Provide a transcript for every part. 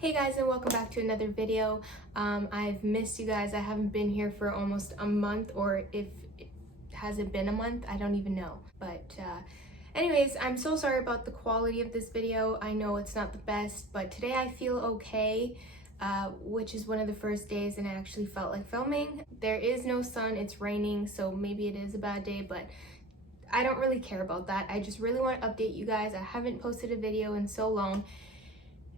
Hey guys, and welcome back to another video. I've missed you guys. I haven't been here for almost a month, or if it hasn't been a month, I don't even know. But anyways, I'm so sorry about the quality of this video. I know it's not the best, but today I feel okay, which is one of the first days and I actually felt like filming. There is no sun, it's raining, so maybe it is a bad day, but I don't really care about that. I just really want to update you guys. I haven't posted a video in so long,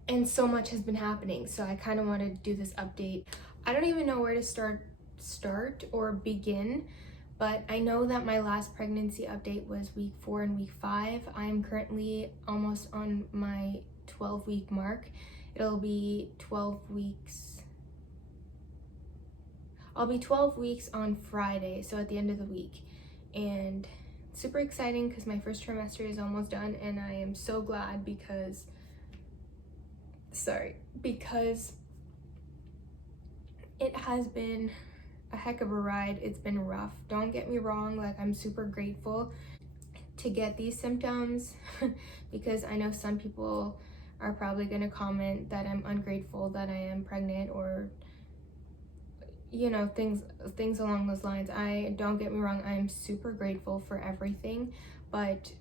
and so much has been happening, so I kind of want to do this update. I don't even know where to start or begin, but I know that my last pregnancy update was week 4 and week 5. I'm currently almost on my 12-week mark. It'll be 12 weeks. I'll be 12 weeks on Friday, so at the end of the week. And super exciting because my first trimester is almost done, and I am so glad because it has been a heck of a ride. It's been rough. Don't get me wrong, like I'm super grateful to get these symptoms because I know some people are probably going to comment that I'm ungrateful that I am pregnant, or you know, things along those lines. Don't get me wrong, I'm super grateful for everything, but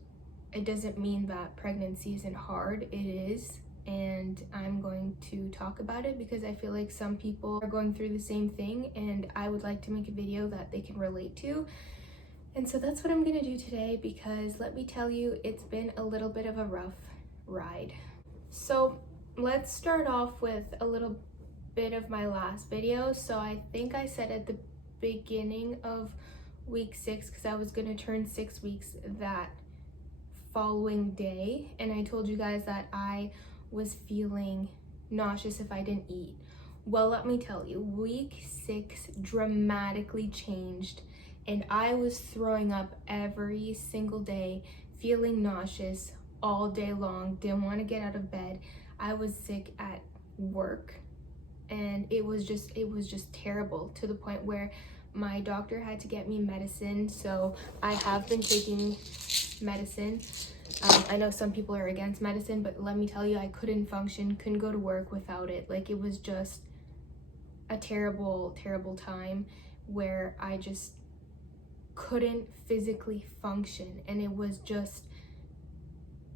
it doesn't mean that pregnancy isn't hard. It is. And I'm going to talk about it because I feel like some people are going through the same thing, and I would like to make a video that they can relate to. And so that's what I'm gonna do today, because let me tell you, it's been a little bit of a rough ride. So let's start off with a little bit of my last video. So I think I said at the beginning of week 6, because I was gonna turn 6 weeks that following day, and I told you guys that I was feeling nauseous if I didn't eat. Well, let me tell you, week 6 dramatically changed, and I was throwing up every single day, feeling nauseous all day long, didn't want to get out of bed. I was sick at work, and it was just terrible, to the point where my doctor had to get me medicine. So I have been taking medicine. I know some people are against medicine, but let me tell you, I couldn't function, couldn't go to work without it. Like, it was just a terrible time where I just couldn't physically function. And it was just,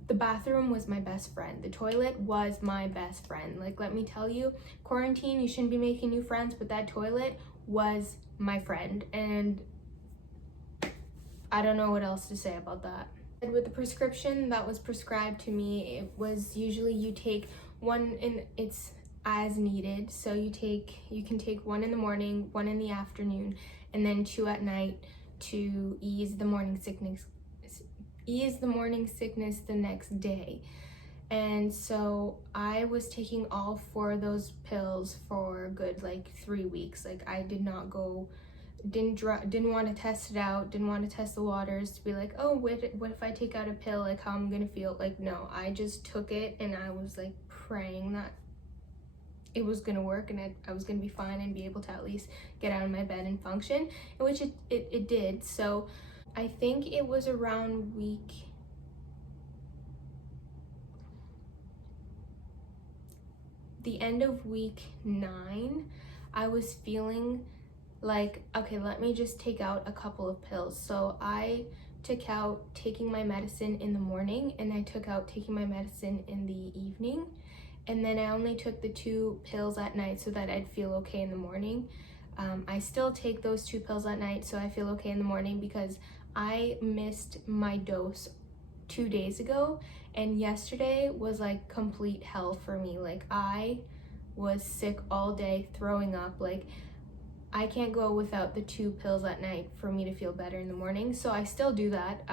the bathroom was my best friend. The toilet was my best friend. Like, let me tell you, quarantine, you shouldn't be making new friends, but that toilet was my friend. And I don't know what else to say about that. With the prescription that was prescribed to me, it was usually you take one, and it's as needed. So you can take one in the morning, one in the afternoon, and then 2 at night to ease the morning sickness the next day. And so I was taking all 4 of those pills for a good like 3 weeks. Like, I did not go, didn't want to test it out, didn't want to test the waters to be like, oh, what if I take out a pill, like how I'm gonna feel. Like, no, I just took it, and I was like praying that it was gonna work, and I was gonna be fine and be able to at least get out of my bed and function, which it did. So I think it was around the end of week 9, I was feeling like, okay, let me just take out a couple of pills. So I took out taking my medicine in the morning, and I took out taking my medicine in the evening, and then I only took the 2 pills at night so that I'd feel okay in the morning. I still take those 2 pills at night so I feel okay in the morning, because I missed my dose 2 days ago, and yesterday was like complete hell for me. Like, I was sick all day, throwing up. Like, I can't go without the 2 pills at night for me to feel better in the morning. So I still do that,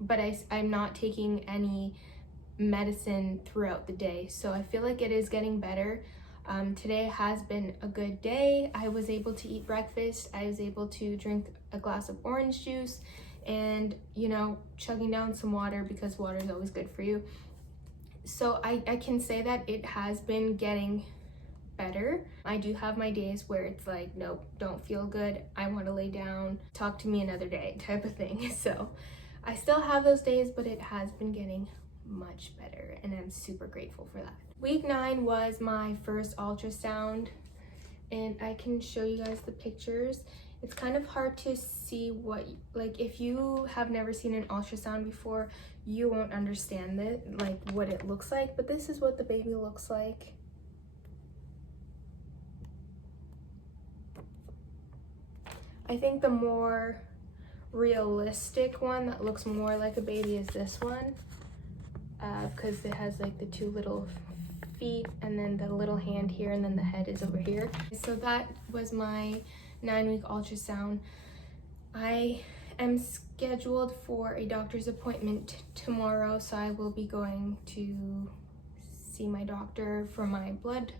but I'm not taking any medicine throughout the day. So I feel like it is getting better. Today has been a good day. I was able to eat breakfast. I was able to drink a glass of orange juice, and, you know, chugging down some water, because water is always good for you. So I can say that it has been getting better. I do have my days where it's like, nope, don't feel good, I want to lay down, talk to me another day type of thing. So I still have those days, but it has been getting much better, and I'm super grateful for that. Week 9 was my first ultrasound, and I can show you guys the pictures. It's kind of hard to see what, like, if you have never seen an ultrasound before, you won't understand it, like what it looks like, but this is what the baby looks like. I think the more realistic one that looks more like a baby is this one, because it has like the 2 little feet and then the little hand here, and then the head is over here. So that was my 9-week ultrasound. I am scheduled for a doctor's appointment tomorrow, so I will be going to see my doctor for my blood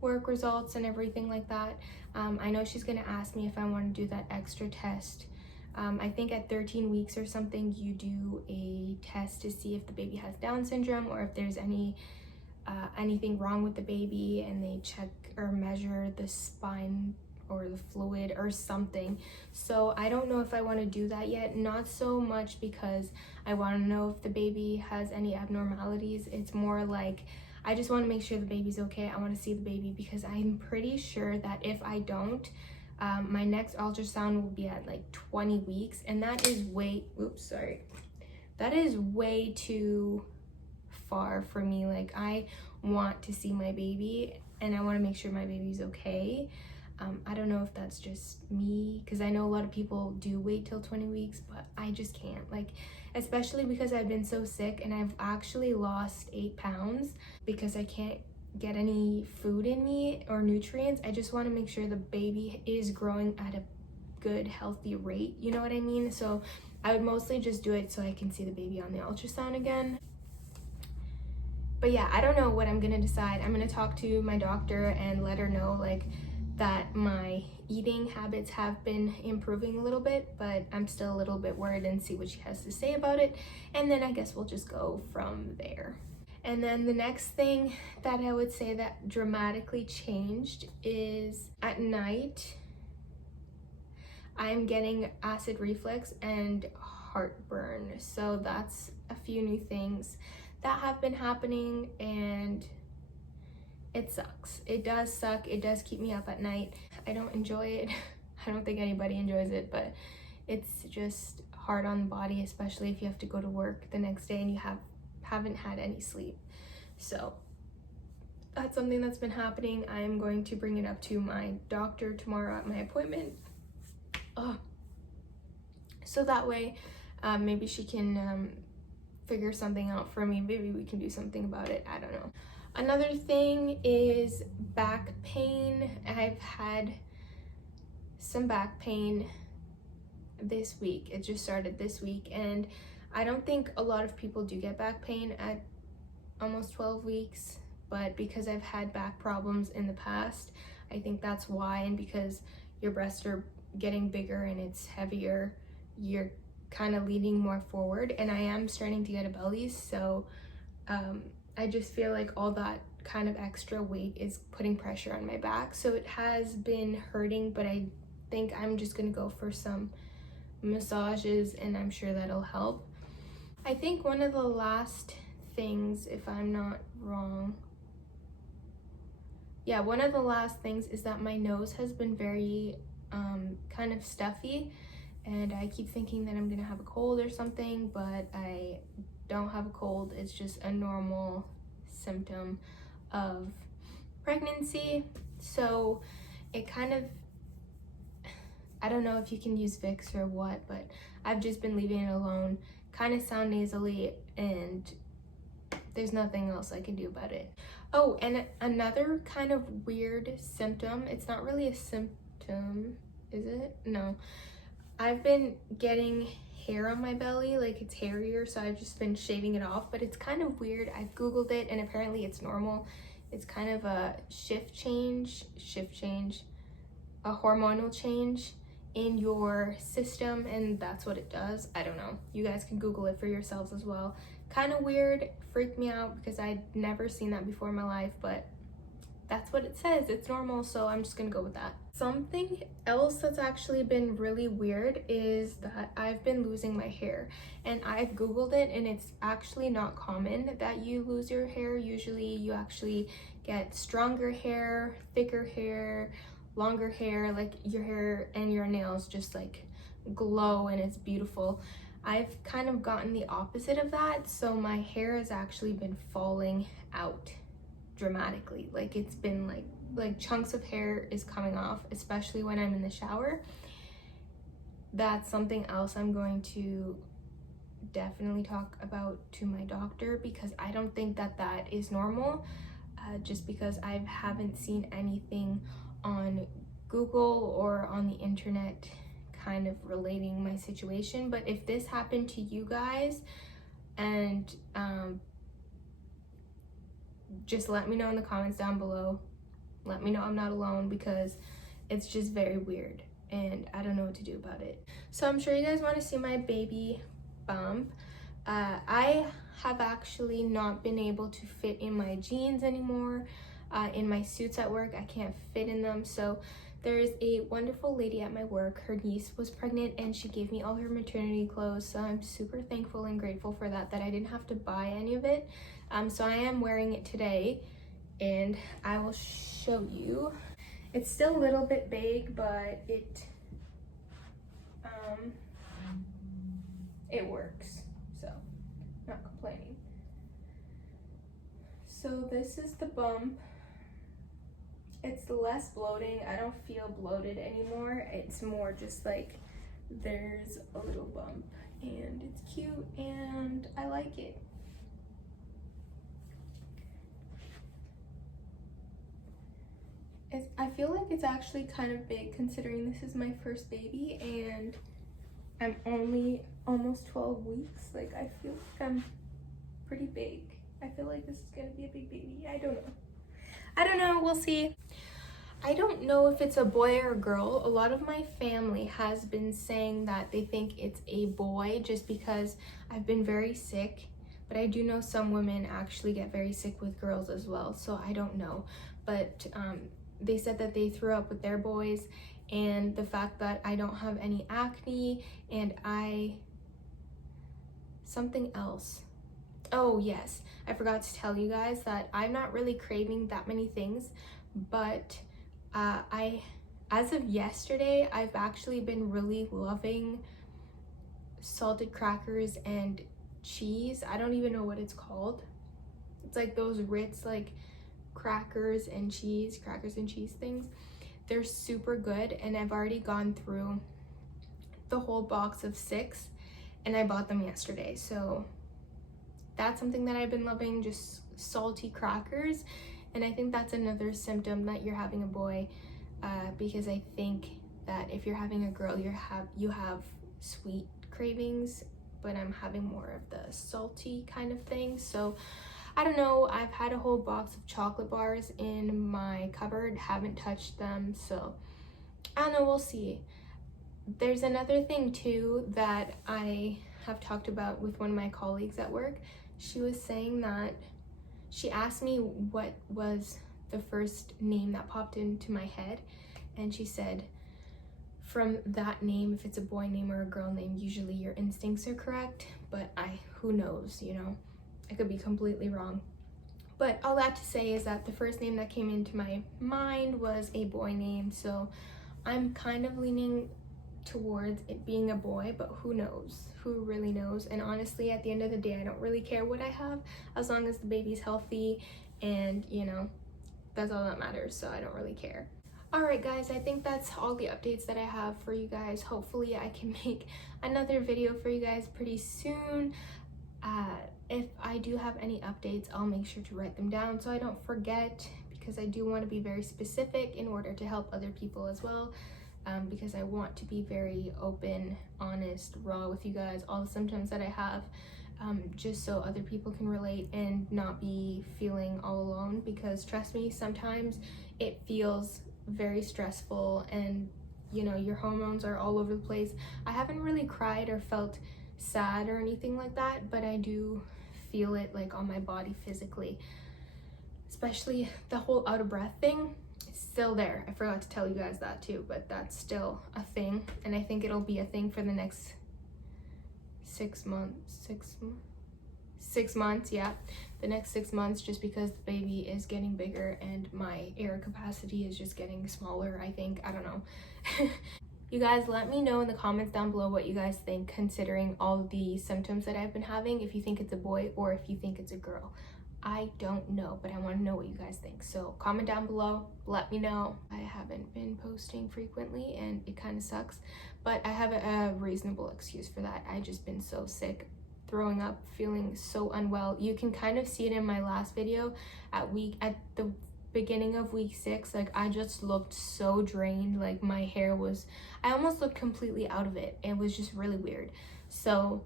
work results and everything like that. I know she's gonna ask me if I want to do that extra test. I think at 13 weeks or something, you do a test to see if the baby has Down syndrome or if there's anything wrong with the baby, and they check or measure the spine or the fluid or something. So I don't know if I want to do that yet, not so much because I want to know if the baby has any abnormalities. It's more like I just want to make sure the baby's okay. I want to see the baby because I'm pretty sure that if I don't, my next ultrasound will be at like 20 weeks, and that is that is way too far for me. Like, I want to see my baby and I want to make sure my baby's okay. I don't know if that's just me, because I know a lot of people do wait till 20 weeks, but I just can't, like, especially because I've been so sick and I've actually lost 8 pounds because I can't get any food in me or nutrients. I just want to make sure the baby is growing at a good, healthy rate, you know what I mean? So I would mostly just do it so I can see the baby on the ultrasound again. But yeah, I don't know what I'm gonna decide. I'm gonna talk to my doctor and let her know, like, that my eating habits have been improving a little bit, but I'm still a little bit worried, and see what she has to say about it. And then I guess we'll just go from there. And then the next thing that I would say that dramatically changed is at night, I'm getting acid reflux and heartburn. So that's a few new things that have been happening, and it sucks. It does suck. It does keep me up at night. I don't enjoy it. I don't think anybody enjoys it, but it's just hard on the body, especially if you have to go to work the next day and you haven't had any sleep. So that's something that's been happening. I am going to bring it up to my doctor tomorrow at my appointment. So that way, maybe she can figure something out for me. Maybe we can do something about it. I don't know. Another thing is back pain. I've had some back pain this week. It just started this week, and I don't think a lot of people do get back pain at almost 12 weeks, but because I've had back problems in the past, I think that's why. And because your breasts are getting bigger and it's heavier, you're kind of leaning more forward, and I am starting to get a belly, so I just feel like all that kind of extra weight is putting pressure on my back. So it has been hurting, but I think I'm just gonna go for some massages, and I'm sure that'll help. I think one of the last things, if I'm not wrong, one of the last things is that my nose has been very kind of stuffy, and I keep thinking that I'm gonna have a cold or something, but I don't have a cold. It's just a normal symptom of pregnancy. So it kind of, I don't know if you can use Vicks or what, but I've just been leaving it alone. Kind of sound nasally, and there's nothing else I can do about it. Oh, and another kind of weird symptom, it's not really a symptom, is it? No. I've been getting hair on my belly, like it's hairier, so I've just been shaving it off, but it's kind of weird. I've googled it and apparently it's normal. It's kind of a shift change, a hormonal change in your system, and that's what it does. I don't know. You guys can Google it for yourselves as well. Kind of weird, freaked me out because I'd never seen that before in my life, but that's what it says. It's normal, so I'm just gonna go with that. Something else that's actually been really weird is that I've been losing my hair, and I've googled it, and it's actually not common that you lose your hair. Usually you actually get stronger hair, thicker hair, longer hair, like your hair and your nails just like glow and it's beautiful. I've kind of gotten the opposite of that, so my hair has actually been falling out dramatically. Like it's been like chunks of hair is coming off, especially when I'm in the shower. That's something else I'm going to definitely talk about to my doctor, because I don't think that that is normal, just because I haven't seen anything on Google or on the internet kind of relating my situation. But if this happened to you guys, and just let me know in the comments down below. Let me know I'm not alone, because it's just very weird and I don't know what to do about it. So I'm sure you guys want to see my baby bump. I have actually not been able to fit in my jeans anymore. In my suits at work, I can't fit in them. So there's a wonderful lady at my work. Her niece was pregnant and she gave me all her maternity clothes. So I'm super thankful and grateful for that I didn't have to buy any of it. So I am wearing it today and I will show you. It's still a little bit big, but it works, so not complaining. So this is the bump. It's less bloating. I don't feel bloated anymore. It's more just like there's a little bump and it's cute and I like it. I feel like it's actually kind of big considering this is my first baby and I'm only almost 12 weeks. Like I feel like I'm pretty big. I feel like this is gonna be a big baby. I don't know, we'll see. I don't know if it's a boy or a girl. A lot of my family has been saying that they think it's a boy just because I've been very sick, but I do know some women actually get very sick with girls as well, so I don't know. But they said that they threw up with their boys, and the fact that I don't have any acne and something else. Oh yes, I forgot to tell you guys that I'm not really craving that many things, but as of yesterday, I've actually been really loving salted crackers and cheese. I don't even know what it's called. It's like those Ritz like crackers and cheese things. They're super good, and I've already gone through the whole box of 6 and I bought them yesterday. So that's something that I've been loving, just salty crackers. And I think that's another symptom that you're having a boy, because I think that if you're having a girl, you have sweet cravings, but I'm having more of the salty kind of thing. So I don't know, I've had a whole box of chocolate bars in my cupboard, haven't touched them, so I don't know, we'll see. There's another thing too that I have talked about with one of my colleagues at work. She was saying that she asked me what was the first name that popped into my head, and she said, from that name, if it's a boy name or a girl name, usually your instincts are correct, but who knows, you know? I could be completely wrong. But all that to say is that the first name that came into my mind was a boy name, so I'm kind of leaning towards it being a boy, but who knows? Who really knows? And honestly, at the end of the day, I don't really care what I have as long as the baby's healthy, and you know, that's all that matters, so I don't really care. Alright guys, I think that's all the updates that I have for you guys. Hopefully I can make another video for you guys pretty soon. If I do have any updates, I'll make sure to write them down so I don't forget, because I do want to be very specific in order to help other people as well. Because I want to be very open, honest, raw with you guys, all the symptoms that I have, just so other people can relate and not be feeling all alone, because trust me, sometimes it feels very stressful and you know, your hormones are all over the place. I haven't really cried or felt sad or anything like that, but I do feel it like on my body physically. especially the whole out of breath thing. It's still there. I forgot to tell you guys that too, but that's still a thing, and I think it'll be a thing for the next 6 months. 6 months, yeah, the next 6 months, just because the baby is getting bigger and my air capacity is just getting smaller, I think. I don't know. You guys, let me know in the comments down below what you guys think, considering all the symptoms that I've been having, if you think it's a boy or if you think it's a girl. I don't know, but I want to know what you guys think. So comment down below, let me know. I haven't been posting frequently and it kind of sucks, but I have a reasonable excuse for that. I just been so sick, throwing up, feeling so unwell. You can kind of see it in my last video at the beginning of week 6. Like, I just looked so drained. Like, my hair was, I almost looked completely out of it. It was just really weird. So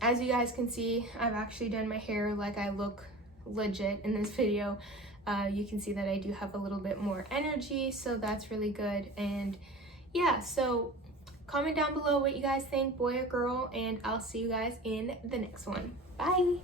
as you guys can see, I've actually done my hair. Like, I look legit in this video. You can see that I do have a little bit more energy, so that's really good. And yeah, so comment down below what you guys think, boy or girl, and I'll see you guys in the next one. Bye!